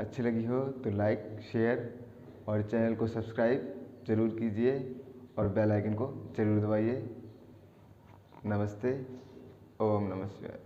अच्छी लगी हो तो लाइक, शेयर और चैनल को सब्सक्राइब ज़रूर कीजिए और बेल आइकन को ज़रूर दबाइए। नमस्ते। ओम नमः शिवाय।